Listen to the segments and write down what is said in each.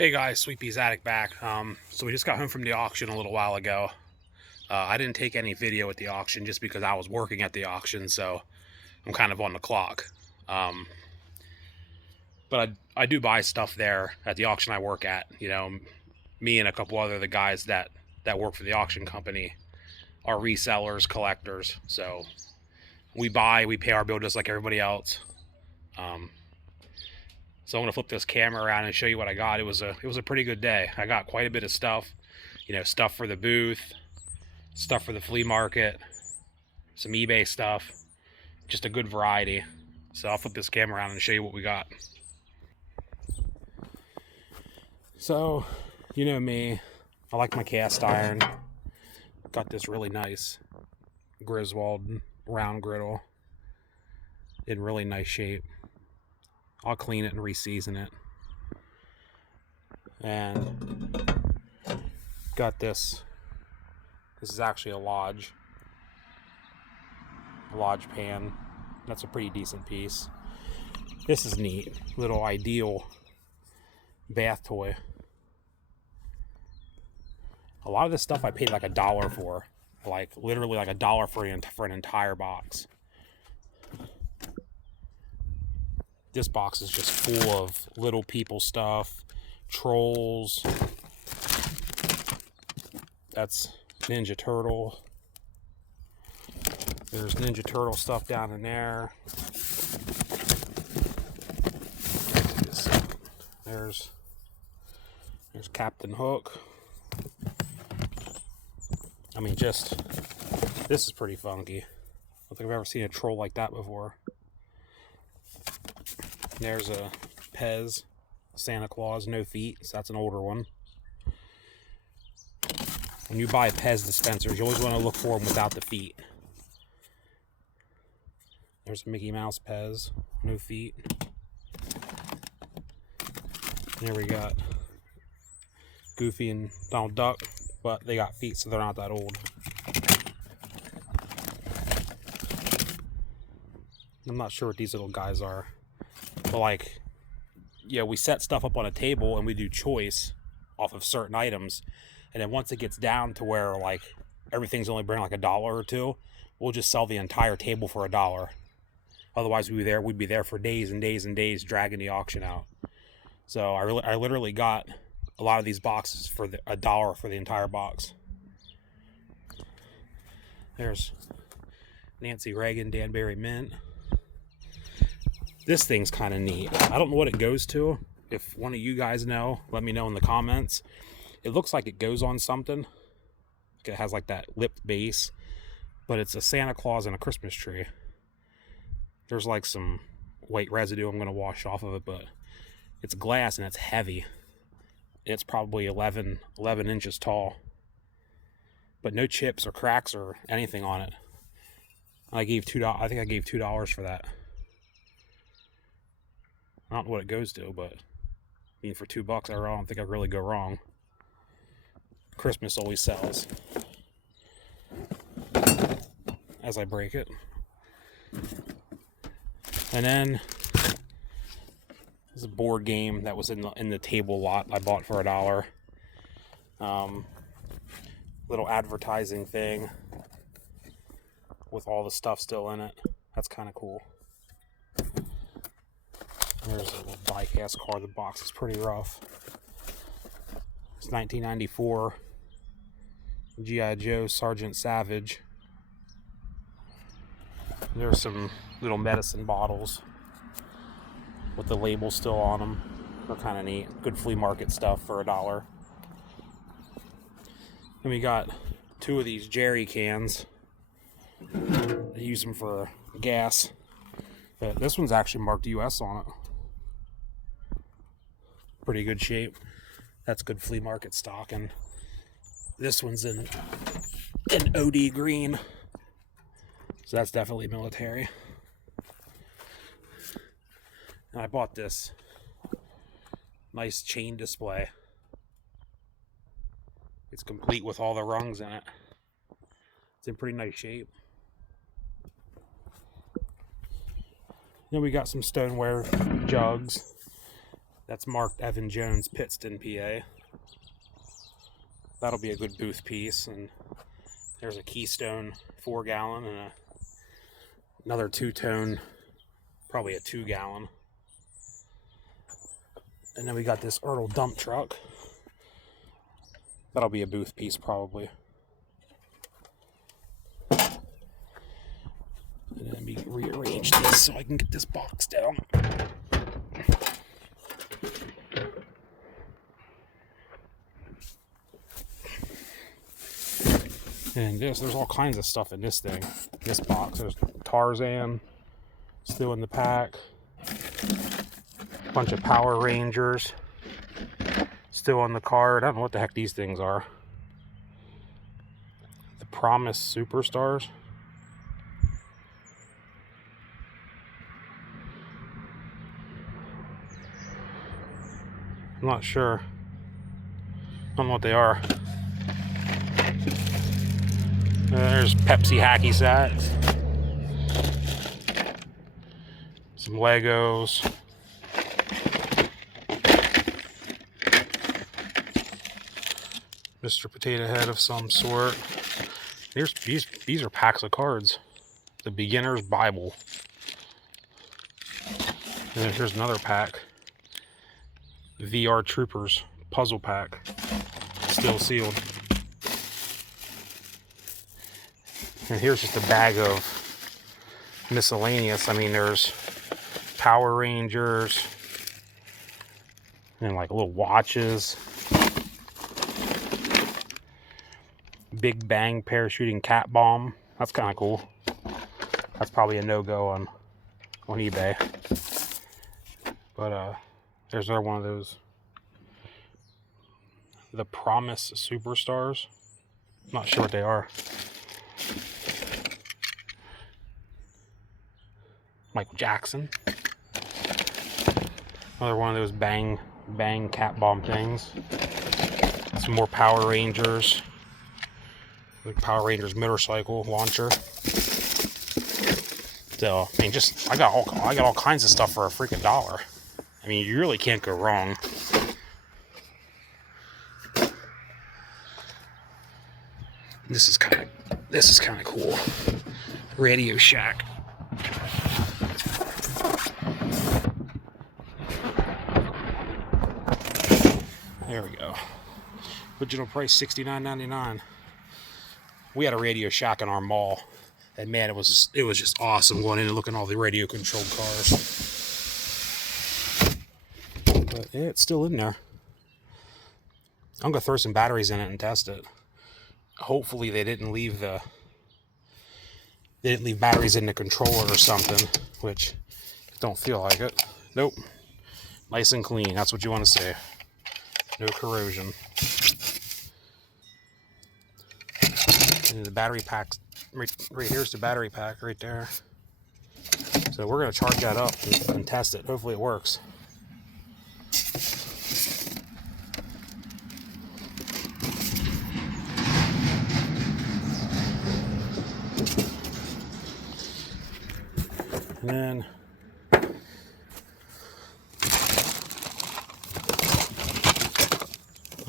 Hey guys, Sweepy's Attic back. So we just got home from the auction a little while ago. I didn't take any video at the auction just because I was working at the auction, so I'm kind of on the clock. Um, but I do buy stuff there at the auction I work at. You know, me and a couple other the guys that work for the auction company are resellers, collectors. So we buy, we pay our bill just like everybody else. Um, so I'm gonna flip this camera around and show you what I got. It was a pretty good day. I got quite a bit of stuff. You know, stuff for the booth, stuff for the flea market, some eBay stuff, just a good variety. So I'll flip this camera around and show you what we got. So, you know me, I like my cast iron. Got this really nice Griswold round griddle in really nice shape. I'll clean it and re-season it. And got this. This is actually a Lodge pan. That's a pretty decent piece. This is neat. Little Ideal bath toy. A lot of this stuff I paid like $1 for. Like literally like $1 for an entire box. This box is just full of little people stuff. Trolls. That's Ninja Turtle. There's Ninja Turtle stuff down in there. There's Captain Hook. I mean, just, this is pretty funky. I don't think I've ever seen a troll like that before. There's a Pez, Santa Claus, no feet, so that's an older one. When you buy Pez dispensers, you always want to look for them without the feet. There's a Mickey Mouse Pez, no feet. There we got Goofy and Donald Duck, but they got feet, so they're not that old. I'm not sure what these little guys are, but like, yeah, we set stuff up on a table and we do choice off of certain items, and then once it gets down to where like everything's only bringing like $1 or $2, we'll just sell the entire table for $1. Otherwise, we'd be there for days and days and days dragging the auction out. So I literally got a lot of these boxes for $1 for the entire box. There's Nancy Reagan Danbury Mint. This thing's kind of neat. I don't know what it goes to. If one of you guys know, let me know in the comments. It looks like it goes on something. It has like that lipped base, but it's a Santa Claus and a Christmas tree. There's like some white residue I'm going to wash off of it, but it's glass and it's heavy. It's probably 11 inches tall, but no chips or cracks or anything on it. I think I gave $2 for that. I don't know what it goes to, but I mean, for $2, I don't think I'd really go wrong. Christmas always sells. As I break it. And then there's a board game that was in the table lot I bought for $1. Little advertising thing with all the stuff still in it. That's kind of cool. There's a little die-cast car. The box is pretty rough. It's 1994 G.I. Joe Sergeant Savage. There's some little medicine bottles with the label still on them. They're kind of neat. Good flea market stuff for $1. And we got 2 of these jerry cans. I use them for gas. But this one's actually marked US on it. Pretty good shape. That's good flea market stock. And this one's in OD green. So that's definitely military. And I bought this nice chain display. It's complete with all the rungs in it. It's in pretty nice shape. Then we got some stoneware jugs. That's marked Evan Jones, Pittston, PA. That'll be a good booth piece. And there's a Keystone 4-gallon and another 2-tone, probably a 2-gallon. And then we got this Ertl dump truck. That'll be a booth piece probably. And let me rearrange this so I can get this box down. And there's all kinds of stuff in this thing, this box. There's Tarzan still in the pack. A bunch of Power Rangers still on the card. I don't know what the heck these things are. The Promise Superstars. I'm not sure. I don't know what they are. There's Pepsi hacky sacks. Some Legos. Mr. Potato Head of some sort. These are packs of cards. The Beginner's Bible. And then here's another pack. VR Troopers puzzle pack. Still sealed. And here's just a bag of miscellaneous. I mean, there's Power Rangers and like little watches. Big Bang parachuting cat bomb. That's kind of cool. That's probably a no-go on eBay. But there's another one of those. The Promise Superstars. Not sure what they are. Michael Jackson. Another one of those bang cat bomb things. Some more Power Rangers. The Power Rangers motorcycle launcher. So I mean, I got all kinds of stuff for a freaking $1. I mean, you really can't go wrong. This is kind of cool. Radio Shack. There we go. Original price $69.99. We had a Radio Shack in our mall, and man, it was just awesome going in and looking at all the radio controlled cars. But yeah, it's still in there. I'm gonna throw some batteries in it and test it. Hopefully they didn't leave batteries in the controller or something, which don't feel like it. Nope. Nice and clean. That's what you want to see. No corrosion. And the battery pack, right here's the battery pack right there. So we're going to charge that up and test it. Hopefully it works. And then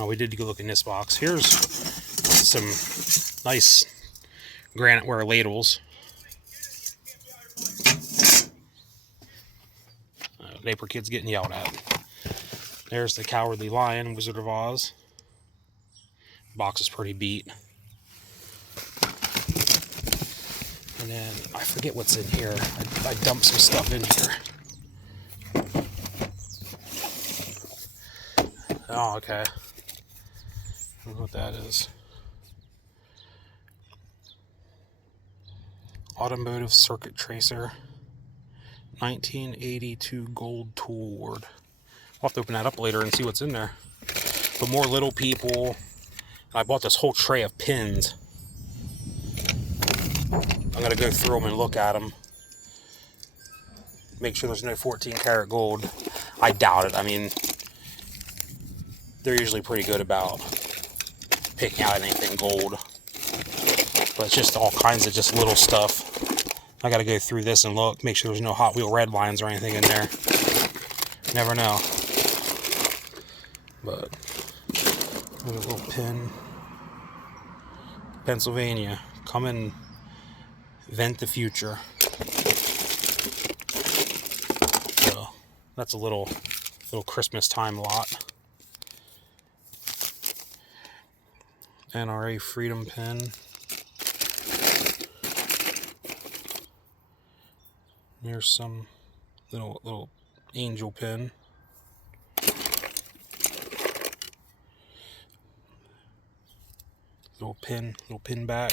we did go look in this box. Here's some nice graniteware ladles. Neighbor kid's getting yelled at. There's the Cowardly Lion, Wizard of Oz. Box is pretty beat. And then I forget what's in here. I dumped some stuff in here. Oh, okay. I don't know what that is. Automotive Circuit Tracer. 1982 Gold Tool Award. I'll have to open that up later and see what's in there. But more Little People. I bought this whole tray of pins. I'm going to go through them and look at them. Make sure there's no 14 karat gold. I doubt it. I mean, they're usually pretty good about picking out anything gold. But it's just all kinds of just little stuff. I got to go through this and look, make sure there's no Hot Wheel red lines or anything in there. Never know. but there's a little pin. Pennsylvania, come and vent the future. So that's a little Christmas time lot. NRA Freedom pin. Here's some little angel pin. Little pin back.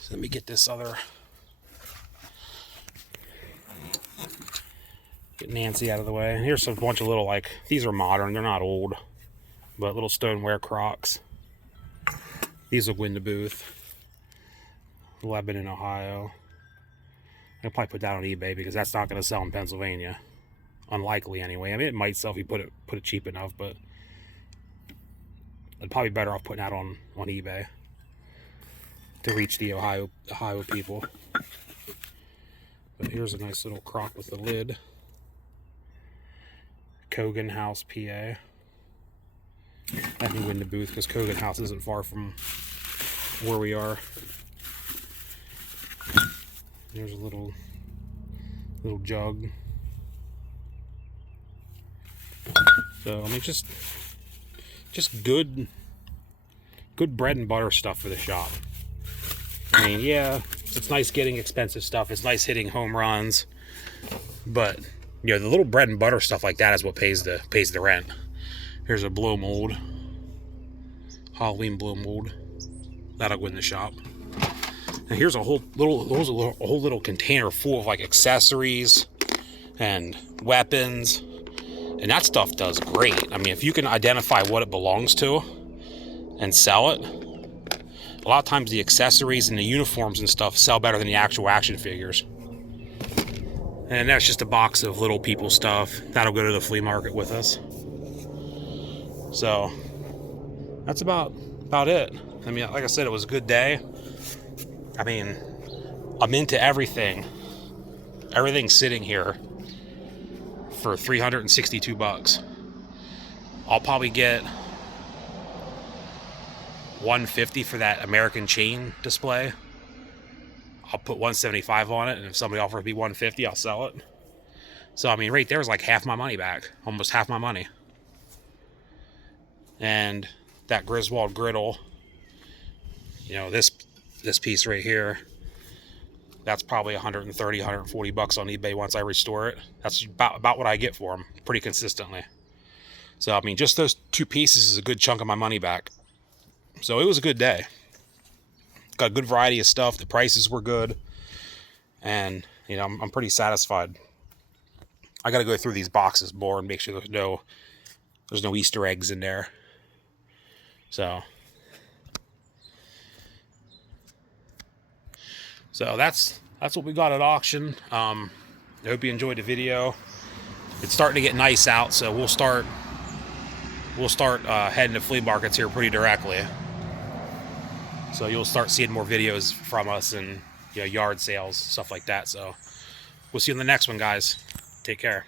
So let me get this other. Get Nancy out of the way. And here's a bunch of little, like, these are modern, they're not old, but little stoneware Crocs. These will win the booth. Lebanon, Ohio. I'll probably put that on eBay because that's not going to sell in Pennsylvania. Unlikely anyway. I mean, it might sell if you put it cheap enough, but I'd probably be better off putting that on eBay to reach the Ohio people. But here's a nice little Croc with the lid. Cogan House, PA. I can win the booth because Cogan House isn't far from where we are. There's a little jug. So I mean, just good bread and butter stuff for the shop. I mean, yeah, it's nice getting expensive stuff. It's nice hitting home runs, but you know, the little bread and butter stuff like that is what pays the rent. Here's a blow mold, Halloween blow mold. That'll go in the shop. And here's a whole little container full of like accessories and weapons, and that stuff does great. I mean, if you can identify what it belongs to and sell it, a lot of times the accessories and the uniforms and stuff sell better than the actual action figures. And that's just a box of little people stuff that'll go to the flea market with us. So that's about it. I mean, like I said, it was a good day. I mean, I'm into everything. Everything's sitting here for $362. I'll probably get $150 for that American chain display. I'll put $175 on it, and if somebody offers me $150, I'll sell it. So I mean, right there is like half my money back, almost half my money. And that Griswold griddle, you know, this piece right here, that's probably $130, $140 on eBay once I restore it. That's about what I get for them, pretty consistently. So I mean, just those two pieces is a good chunk of my money back. So it was a good day. Got a good variety of stuff. The prices were good, and you know, I'm pretty satisfied. I got to go through these boxes more and make sure there's no Easter eggs in there. So that's what we got at auction. I hope you enjoyed the video. It's starting to get nice out, so we'll start heading to flea markets here pretty directly. So you'll start seeing more videos from us and, you know, yard sales, stuff like that. So we'll see you in the next one, guys. Take care.